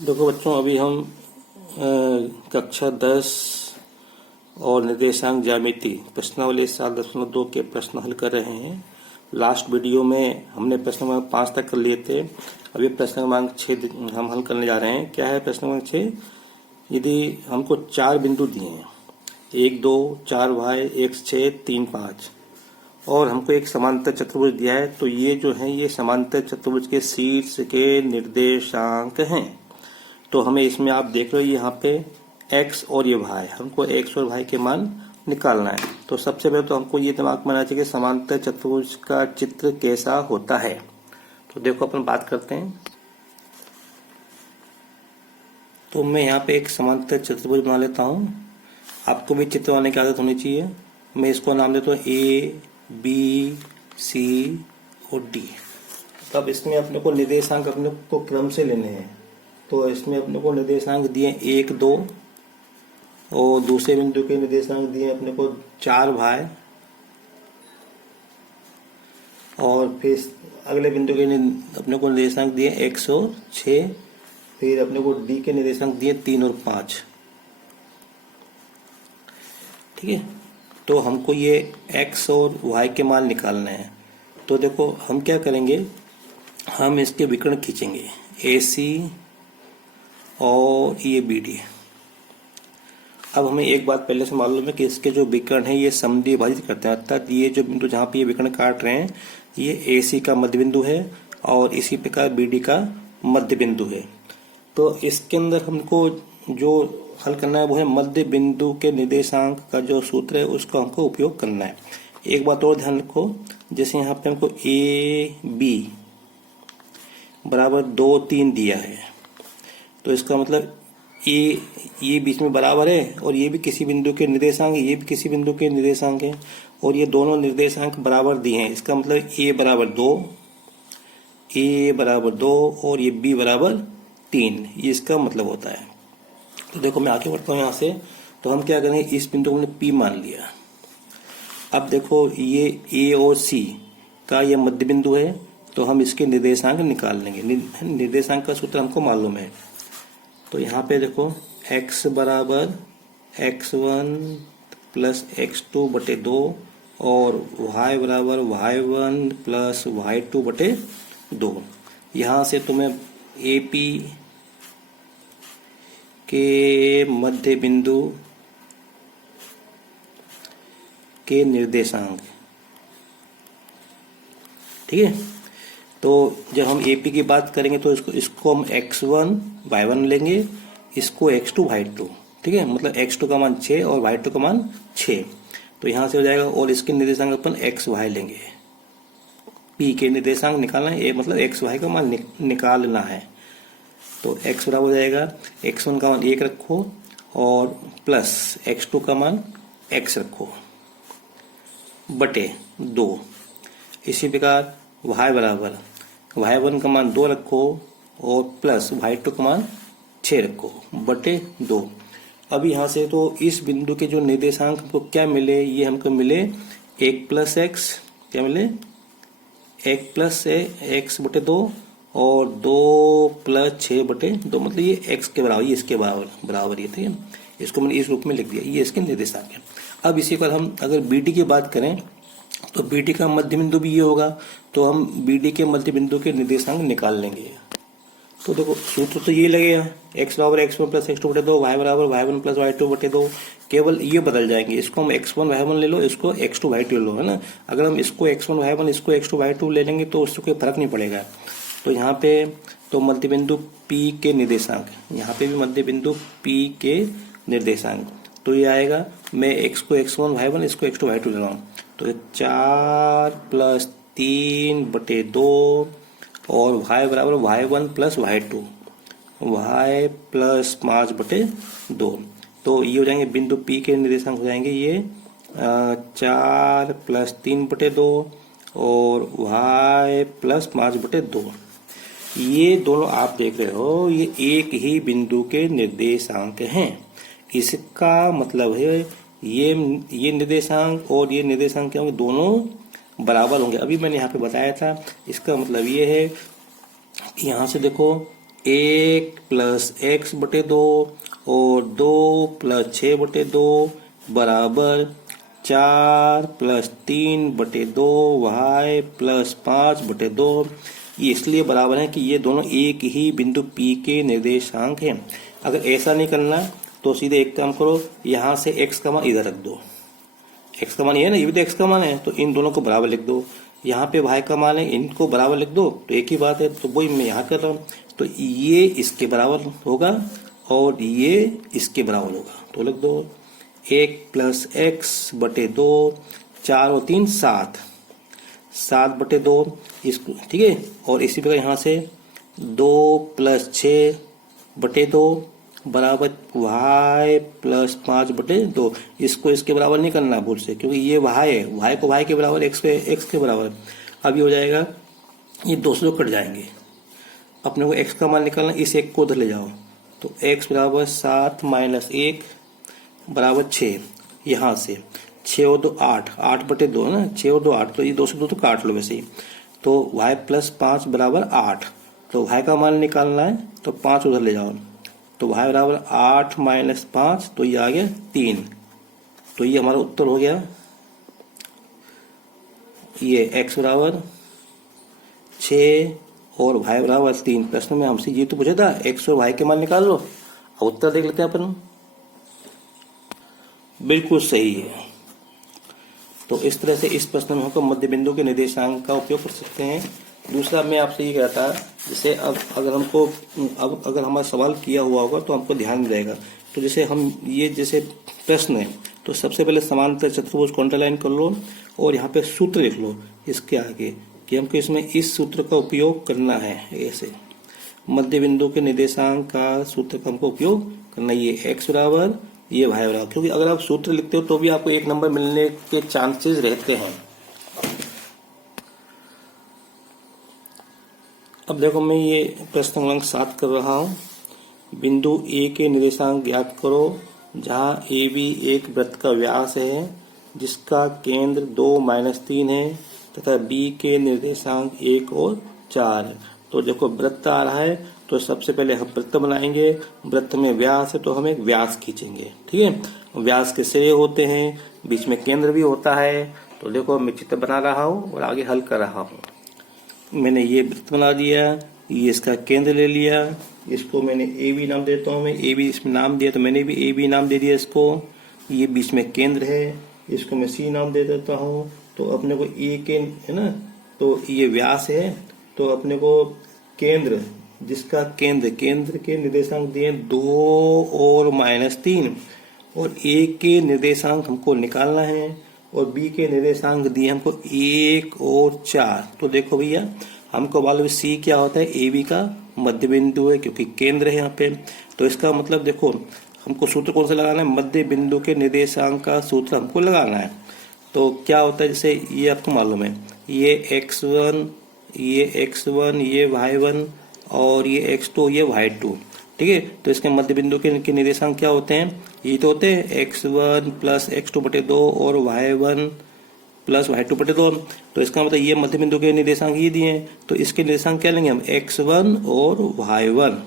देखो बच्चों, अभी हम कक्षा 10 और निर्देशांक ज्यामिति प्रश्नावली 7.2 के प्रश्न हल कर रहे हैं। लास्ट वीडियो में हमने प्रश्न क्रमांक 5 तक कर लिए थे। अभी प्रश्न क्रमांक 6 हम हल करने जा रहे हैं। क्या है प्रश्न क्रमांक 6? यदि हमको 4 बिंदु दिए हैं, 1, 2, 4 भाई, x 6, 3, 5, और हमको एक समांतर चतुर्भुज दिया है, तो ये जो है ये समांतर चतुर्भुज के शीर्ष के निर्देशांक हैं। तो हमें इसमें आप देख रहे हो यहाँ पे x और ये y, हमको x और y के मान निकालना है। तो सबसे पहले तो हमको ये दिमाग में आना चाहिए कि समांतर चतुर्भुज का चित्र कैसा होता है। तो देखो अपन बात करते हैं। तो मैं यहाँ पे एक समांतर चतुर्भुज बना लेता हूँ। आपको भी चित्र बनाने की आदत होनी चाहिए। मैं इसको नाम देता हूँ A, B, C और D। तब इसमें अपने को निर्देशांक अपने को क्रम से लेने हैं। तो इसमें अपने को निर्देशांक दिए 1, 2, और दूसरे बिंदु के निर्देशांक दिए अपने को 4 भाई, और फिर अगले बिंदु के अपने को निर्देशांक दिए x और 6, फिर अपने को D के निर्देशांक दिए 3 और 5। ठीक है, तो हमको ये x और y के मान निकालने हैं। तो देखो हम क्या करेंगे, हम इसके विकर्ण खींचेंगे AC और ये BD। अब हमें एक बात पहले से मालूम है कि इसके जो विकर्ण है ये समद्विभाजित करते हैं, अर्थात ये जो बिंदु जहाँ पे ये विकर्ण काट रहे हैं ये AC का मध्य बिंदु है और इसी प्रकार BD का मध्य बिंदु है। तो इसके अंदर हमको जो हल करना है वो है मध्य बिंदु के निर्देशांक का जो सूत्र है उसका हमको उपयोग करना है। एक बात और ध्यान रखो, जैसे यहाँ पे हमको AB बराबर 2, 3 दिया है, तो इसका मतलब ये बीच में बराबर है और ये भी किसी बिंदु के निर्देशांक है, ये भी किसी बिंदु के निर्देशांक है, और ये दोनों निर्देशांक बराबर दिए हैं। इसका मतलब A बराबर 2 और ये B बराबर 3, ये इसका मतलब होता है। तो देखो मैं आगे बढ़ता हूँ यहाँ से। तो हम क्या करेंगे, इस बिंदु को हमने P मान लिया। अब देखो ये A और C का ये मध्य बिंदु है, तो हम इसके निर्देशांक निकाल लेंगे। निर्देशांक का सूत्र हमको मालूम है। तो यहाँ पे देखो x बराबर x1 प्लस x2 बटे 2 और y बराबर y1 प्लस y2 बटे 2। यहाँ से तुम्हें AP के मध्य बिंदु के निर्देशांक, ठीक है। तो जब हम AP की बात करेंगे तो इसको हम x1 y1 लेंगे, इसको x2 y2, ठीक है। मतलब x2 का मान 6 और y2 का मान 6। तो यहाँ से हो जाएगा, और इसके निर्देशांक अपन x y लेंगे। P के निर्देशांक निकालना है, मतलब x y का मान निकालना है। तो x बराबर हो जाएगा x1 का मान 1 रखो और प्लस x2 का मान x रखो बटे 2। इसी प्रकार y बराबर y1 का मान 2 रखो और प्लस y2 का मान 6 रखो बटे 2। अब यहाँ से तो इस बिंदु के जो निर्देशांक हमको क्या मिले, ये हमको मिले 1 प्लस x, क्या मिले 1 प्लस x बटे 2 और 2 प्लस 6 बटे 2, मतलब ये x के बराबर, ये इसके बराबर ये, ठीक है। इसको मैंने इस रूप में लिख दिया, ये इसके निर्देशांक है। अब इसी पर हम अगर BD की बात करें तो BD का मध्य बिंदु भी ये होगा, तो हम BD के मध्य बिंदु के निर्देशांक निकाल लेंगे। तो देखो सूत्र तो ये लगेगा, x बराबर x1 प्लस x2 बटे 2, y बराबर y1 प्लस y2 बटे 2। केवल ये बदल जाएंगे, इसको हम x1 y1 ले लो, इसको x2 y2 ले लो, है ना। अगर हम इसको x1 y1 इसको x2 y2 ले लेंगे तो उससे कोई फर्क नहीं पड़ेगा। तो यहाँ पे तो मध्य बिंदु P के निर्देशांक, यहाँ पे भी मध्य बिंदु P के निर्देशांक, तो ये आएगा, मैं x को x1 y1 इसको x2 y2 ले रहा हूँ, तो 4 प्लस 3 बटे 2 और y बराबर y1 plus y2, y plus 5 बटे 2। तो ये हो जाएंगे बिंदु P के निर्देशांक हो जाएंगे ये 4 प्लस 3 बटे 2 और y प्लस 5 बटे 2। ये दोनों आप देख रहे हो, ये एक ही बिंदु के निर्देशांक हैं। इसका मतलब है ये निर्देशांक और ये निर्देशांक क्या होंगे, दोनों बराबर होंगे। अभी मैंने यहाँ पे बताया था। इसका मतलब ये है कि यहाँ से देखो 1 प्लस एक्स बटे 2 और 2 प्लस 6 बटे 2 बराबर 4 प्लस 3 बटे 2 वाई प्लस 5 बटे 2। ये इसलिए बराबर है कि ये दोनों एक ही बिंदु P के निर्देशांक हैं। अगर ऐसा नहीं करना तो सीधे एक काम करो, यहाँ से x का मान इधर रख दो। x का मान ये है ना, ये भी तो x का मान है, तो इन दोनों को बराबर लिख दो। यहाँ पे y का मान है, इनको बराबर लिख दो, तो एक ही बात है। तो वही मैं यहाँ कर रहा हूँ। तो ये इसके बराबर होगा और ये इसके बराबर होगा, तो लिख दो 1 प्लस एक्स बटे 2, 4 और 3 7, 7 बटे 2 इसको, ठीक है। और इसी प्रकार यहाँ से 2 प्लस 6 बटे 2 बराबर y प्लस 5 बटे 2। इसको इसके बराबर नहीं करना भूल से, क्योंकि ये y है, y को y के बराबर, x के बराबर। अब ये हो जाएगा, ये 2 से 2 कट जाएंगे। अपने को x का मान निकालना, इस एक को उधर ले जाओ, तो x बराबर 7 माइनस 1 बराबर 6। यहाँ से 6 और 2 8, 8 बटे 2 है ना, 6 और 2 8, तो ये 2 से 2 तो काट लो वैसे ही। तो y प्लस 5 बराबर 8, तो y का मान निकालना है, तो 5 उधर ले जाओ, तो y बराबर 8 माइनस 5, तो ये आ गया 3। तो ये हमारा उत्तर हो गया। ये x बराबर 6 और y बराबर 3। प्रश्न में हमसे ये तो पूछा था x और y के मान निकाल लो। अब उत्तर देख लेते हैं अपन। बिल्कुल सही है। तो इस तरह से इस प्रश्न में हम मध्य बिंदु के निर्देशांक का उपयोग कर सकते हैं। दूसरा मैं आपसे ये कहता, जैसे अब अगर हमारा सवाल किया हुआ होगा तो हमको ध्यान में रहेगा। तो जैसे हम ये जैसे प्रश्न है, तो सबसे पहले समांतर चतुर्भुज को अंडरलाइन कर लो और यहाँ पे सूत्र लिख लो इसके आगे कि हमको इसमें इस सूत्र का उपयोग करना है। ऐसे मध्य बिंदु के निर्देशांक का सूत्र का हमको उपयोग करना है। ये x बराबर, ये y बराबर, क्योंकि अगर आप सूत्र लिखते हो तो भी आपको 1 नंबर मिलने के चांसेस रहते हैं। अब देखो, मैं ये प्रश्न क्रमांक 7 कर रहा हूँ। बिंदु A के निर्देशांक ज्ञात करो जहाँ AB एक वृत्त का व्यास है जिसका केंद्र 2-3 है तथा B के निर्देशांक 1 और 4 है। तो देखो वृत्त आ रहा है, तो सबसे पहले हम वृत्त बनाएंगे। वृत्त में व्यास है तो हम एक व्यास खींचेंगे, ठीक है। व्यास के सिरे होते हैं, बीच में केंद्र भी होता है। तो देखो मैं चित्र बना रहा हूँ और आगे हल कर रहा हूँ। मैंने ये वृत्त बना दिया, ये इसका केंद्र ले लिया, इसको मैंने ए बी नाम देता हूँ। मैं ए बी इसमें नाम दिया तो मैंने भी ए बी नाम दे दिया इसको। ये बीच में केंद्र है, इसको मैं सी नाम दे देता हूँ। तो अपने को ए के है ना, तो ये व्यास है, तो अपने को केंद्र, जिसका केंद्र के निर्देशांक दिए 2 और -3, और ए के निर्देशांक हमको निकालना है और बी के निर्देशांक दिए हमको 1 और 4। तो देखो भैया, हमको मालूम सी क्या होता है, ए बी का मध्य बिंदु है क्योंकि केंद्र है यहाँ पे। तो इसका मतलब देखो, हमको सूत्र कौन सा लगाना है, मध्य बिंदु के निर्देशांक का सूत्र हमको लगाना है। तो क्या होता है, जैसे ये आपको मालूम है, ये x1, ये x1, ये y1 और ये x2, ये y2, ठीक है। तो इसके मध्य बिंदु के निर्देशांक क्या होते हैं, ये तो होते हैं x1 प्लस x2 बटे 2 और y1 प्लस y2 बटे 2। तो इसका मतलब ये मध्य बिंदु के निर्देशांक ये दिए हैं, तो इसके निर्देशांक क्या लेंगे हम, x1 और y1।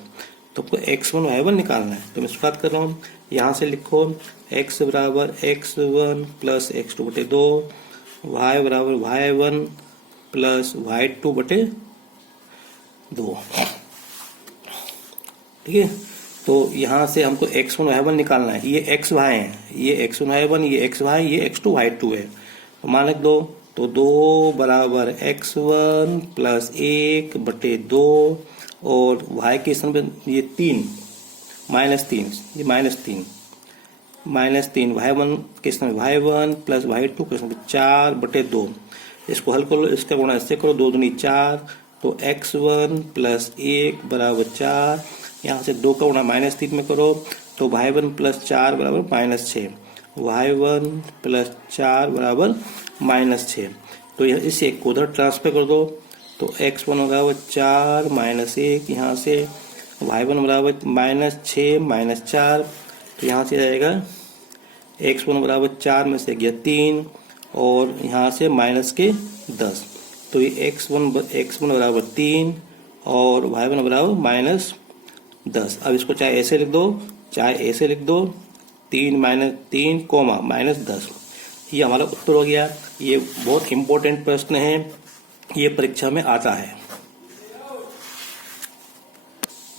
तो आपको x1 y1 निकालना है। तो मैं शुरुआत कर रहा हूँ, यहाँ से लिखो x बराबर x1 प्लस x2 बटे 2, y बराबर y1 प्लस y2 बटे 2, ठीक है। तो यहाँ से हमको x1 y1 निकालना है। ये x y है, ये x1 y1, ये x y, ये x2 y2 है। तो मान लिख दो, तो 2 बराबर x1 प्लस 1 बटे 2 और y के स्थान पर ये 3 -3, ये -3 y1 के स्थान पर y1 प्लस y2 के स्थान पर 4 बटे 2। इसको हल कर लो, इसका गुणा इससे करो, 2 दूनी 4, तो x1 प्लस 1 बराबर 4। यहाँ से 2 का गुणा -3 में करो, तो y1 प्लस 4 बराबर -6, y1 प्लस 4 बराबर -6। तो इस एक को उधर ट्रांसफर कर दो, तो x1 बराबर 4 -1, यहाँ से y1 बराबर -6 -4, तो यहाँ से आएगा x1 बराबर 4 में से गया 3 और यहाँ से माइनस के 10। तो ये x1 बराबर 3 और y1 बराबर 10। अब इसको चाहे ऐसे लिख दो चाहे ऐसे लिख दो, 3 माइनस 3 कोमा माइनस 10, ये हमारा उत्तर हो गया। ये बहुत इंपॉर्टेंट प्रश्न है, ये परीक्षा में आता है।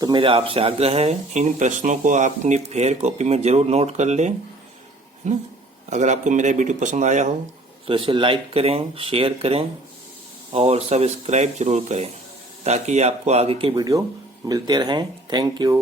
तो मेरा आपसे आग्रह है इन प्रश्नों को आप अपनी फेयर कॉपी में जरूर नोट कर लें, है ना। अगर आपको मेरा वीडियो पसंद आया हो तो इसे लाइक करें, शेयर करें और सब्सक्राइब जरूर करें ताकि आपको आगे के वीडियो मिलते रहें। Thank you.